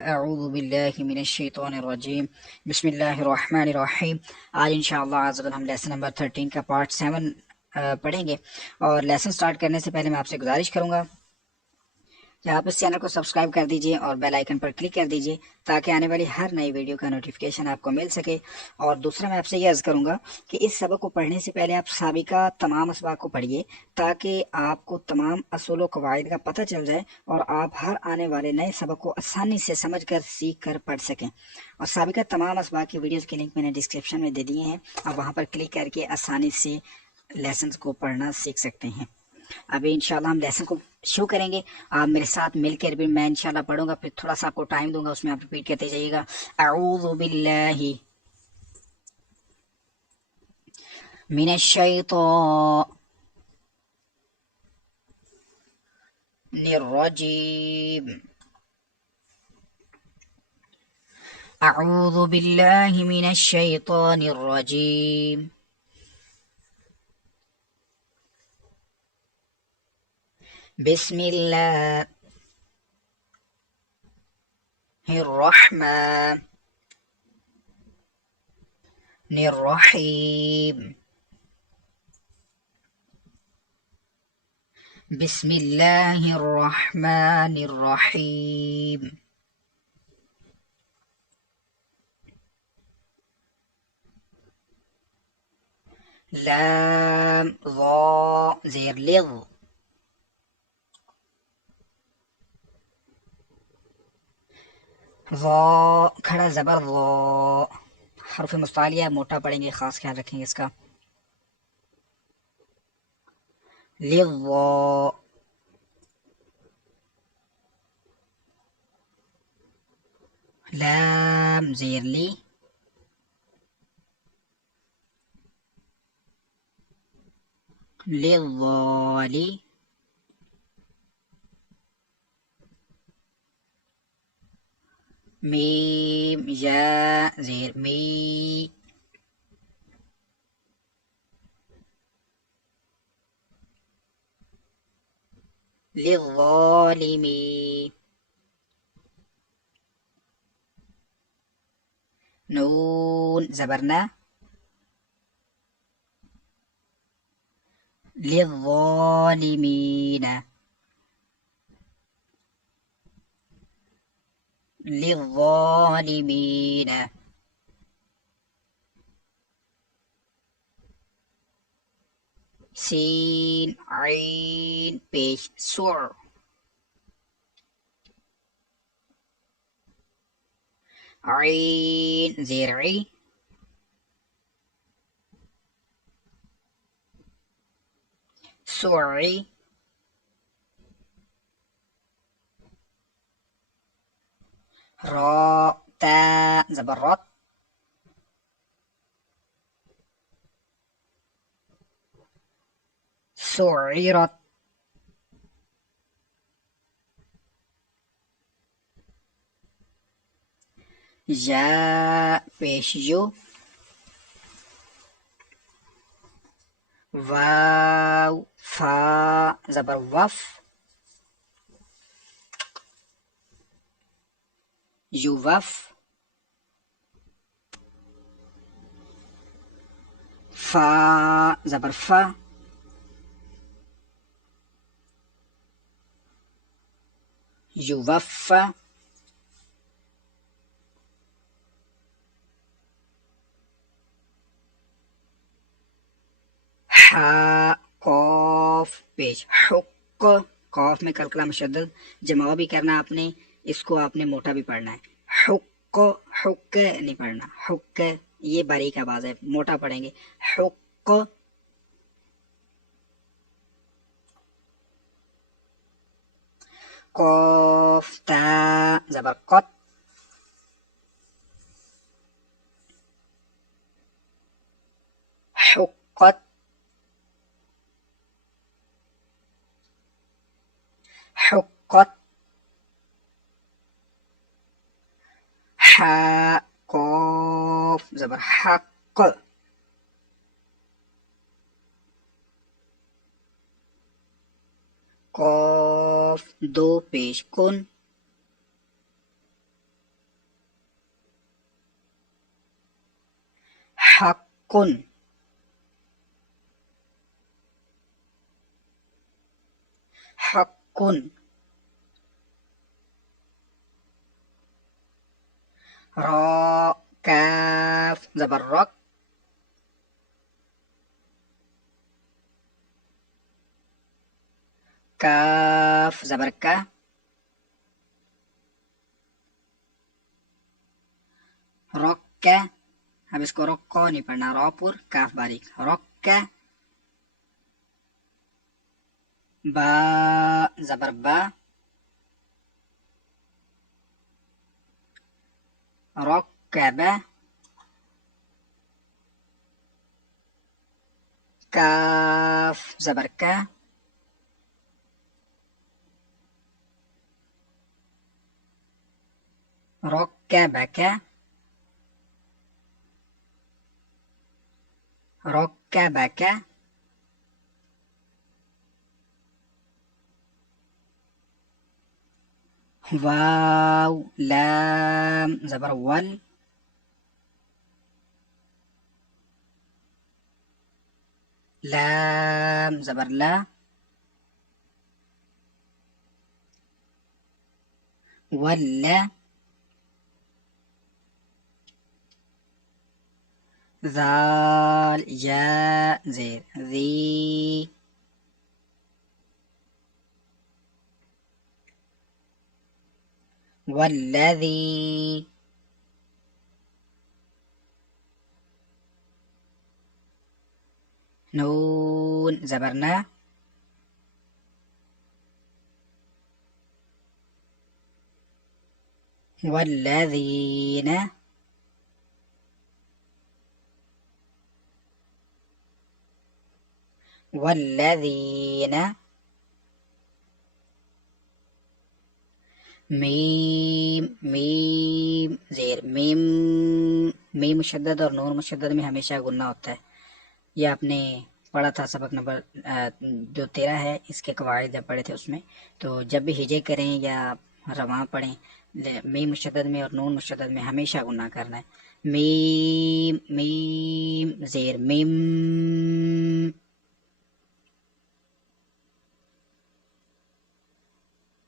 अऊज़ु बिल्लाहि मिनश्शैतानिर्रजीम बिस्मिल्लाहिर्रहमानिर्रहीम। आज इंशाअल्लाह आज़कल हम लेसन नंबर 13 का पार्ट 7 पढ़ेंगे। और लेसन स्टार्ट करने से पहले मैं आपसे गुजारिश करूंगा कि आप इस चैनल को सब्सक्राइब कर दीजिए और बेल आइकन पर क्लिक कर दीजिए ताकि आने वाली हर नई वीडियो का नोटिफिकेशन आपको मिल सके। और दूसरा मैं आपसे ये अर्ज़ करूंगा कि इस सबक को पढ़ने से पहले आप साबिका तमाम असबाक को पढ़िए ताकि आपको तमाम असूल व कवायद का पता चल जाए और आप हर आने वाले नए सबक को आसानी से समझ कर सीख कर पढ़ सकें। और साबिका तमाम असबाक की वीडियोज़ के लिंक मैंने डिस्क्रिप्शन में दे दिए हैं, आप वहाँ पर क्लिक करके आसानी से लेसन को पढ़ना सीख सकते हैं। अभी इंशाल्लाह हम लेसन को शुरू करेंगे। आप मेरे साथ मिलकर भी मैं इंशाल्लाह पढ़ूंगा, फिर थोड़ा सा आपको टाइम दूंगा, उसमें आप रिपीट करते जाइएगा। अऊज़ु बिल्लाहि मिनश्शैतानिर्रजीम। अऊज़ु बिल्लाहि मिनश्शैतानिर्रजीम। बिस्मिल्लाहिर्रहमानिर्रहीम। बिस्मिल्लाहिर्रहमानिर्रहीम। लाम ज़ा ज़ेर लिज़। ज़ा खड़ा ज़बर ज़ा। हर्फ मुस्तालिया मोटा पढ़ेंगे, खास ख्याल रखेंगे इसका। लिज़्ज़ा। लाम ज़ेर ली। लिज़्ज़ाली। मीम या ज़ेर मी। लिज़्ज़ालिमी। नून ज़बरना। लिज़्ज़ालिमीन। लिज़्ज़ालिमीन। सीन आइन पेश सुर। आइन ज़ेर ई। सुई। را تا زبرت। سعرت। जा पेश यू। वाव फा जबर वफ। युवफ। फा जबर फा। युवफ़ा। हा कौफ पेश हुक्क। कौफ में कलकला मुशद्दद, जमा भी करना आपने, इसको आपने मोटा भी पढ़ना है। हुक्क हुक्क नहीं पढ़ना, हुक्क ये बारीक आवाज है, मोटा पढ़ेंगे। हुक्क। कौफ ता जबर कत। हुक्कत। हुक्कत। हा कौफ जबर हक। कौफ दो पेश कुन। हक्कुन, हक्कुन। را काफ जबर रक, काफ जबर का, रक्का। अब इसको रक्को नहीं पढ़ना, रॉपुर काफ बारीक, रक्का। बा जबर बा, रक्कबा। काफ जबर का, रक्कबका, रक्कबका। वाव लाम जबर वल, लाम जबर ला, वल्ला। ذال या जेर ذी, والذي، नून जबरना, والذين، والذين. मीम मीम जेर मीम, मीम मुशद्दद और नून मुशद्दद में हमेशा गुन्ना होता है। ये आपने पढ़ा था सबक नंबर जो 13 है, इसके कवायद जब पढ़े थे उसमें। तो जब भी हिजे करें या रवा पढ़ें, मीम मुशद्दद में और नून मुशद्दद में हमेशा गुन्ना करना है। मीम मीम जेर मीम,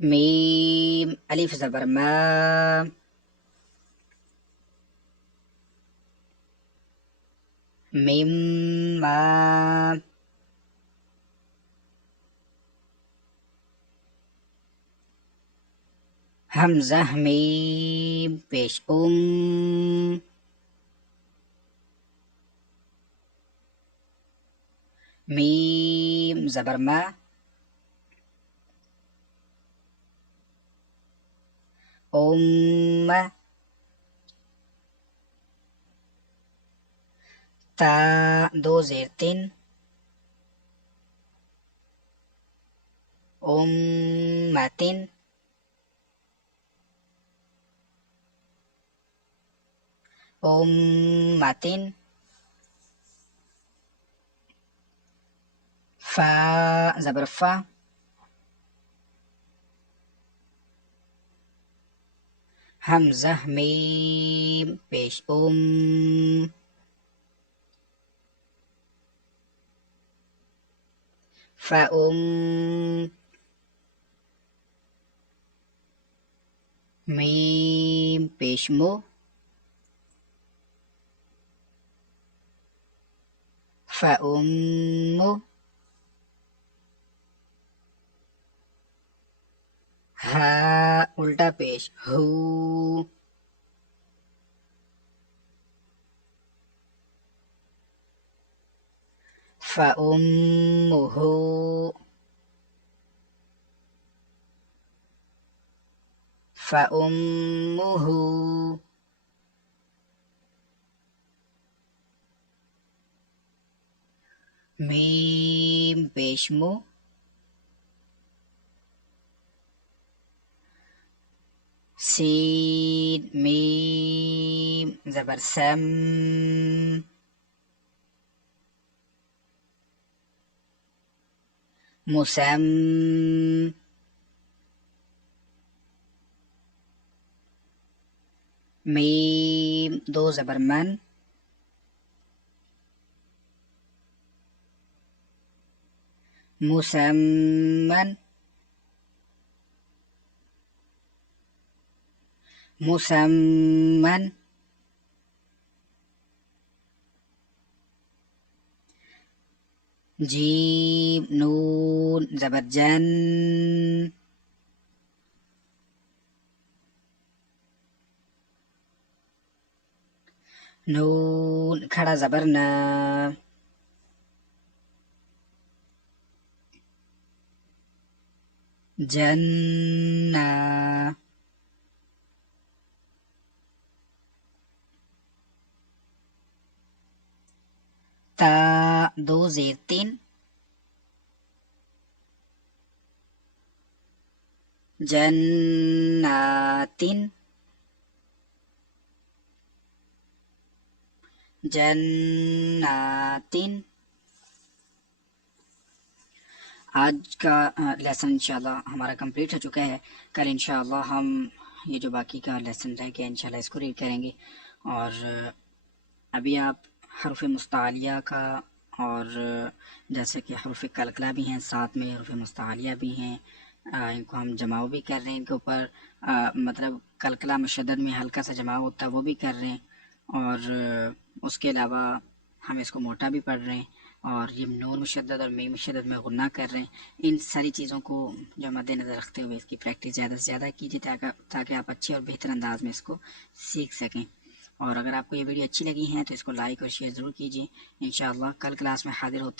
मीम अलिफ जबर मा, मिम्मा। हमजा मीम पेश मीम जबर मा, उम्मा। ता दो जेर तीन, उम्मतिन। उम्मतिन। फा जबर फा, हमजा मीम पेश फा मीम पेश मो, फा हा उल्टा पेश हू, फउम्मुहु, फउम्मुहु। मीम पेशमु, सीन मीम जबर सम, मुसम। मीम दो जबर मन, मुसम्मन मुसम्मन। जीम नून ज़बर जन। नून खड़ा ज़बर न। जन्ना। ता दो ज़ेर तीन। जन्नातिन। जन्नातिन। आज का लेसन इंशाल्लाह हमारा कंप्लीट हो चुका है। कल इंशाल्लाह हम ये जो बाकी का लेसन रह गया इंशाल्लाह इसको रीड करेंगे। और अभी आप हरूफ मुस्तालिया का और जैसे कि हरूफ कलकला भी हैं, साथ में हरूफ मुस्तालिया भी हैं, इनको हम जमाव भी कर रहे हैं। इनके ऊपर मतलब कलकला मुशद्दद में हल्का सा जमाव होता है वो भी कर रहे हैं। और उसके अलावा हम इसको मोटा भी पढ़ रहे हैं। और ये नून मुशद्दद और मीम मुशद्दद में गुन्ना कर रहे हैं। इन सारी चीज़ों को जो मद्देनज़र रखते हुए इसकी प्रैक्टिस ज़्यादा से ज़्यादा कीजिए ताकि आप अच्छे और बेहतर अंदाज में इसको सीख सकें। और अगर आपको ये वीडियो अच्छी लगी है तो इसको लाइक और शेयर ज़रूर कीजिए। इंशाअल्लाह कल क्लास में हाजिर होते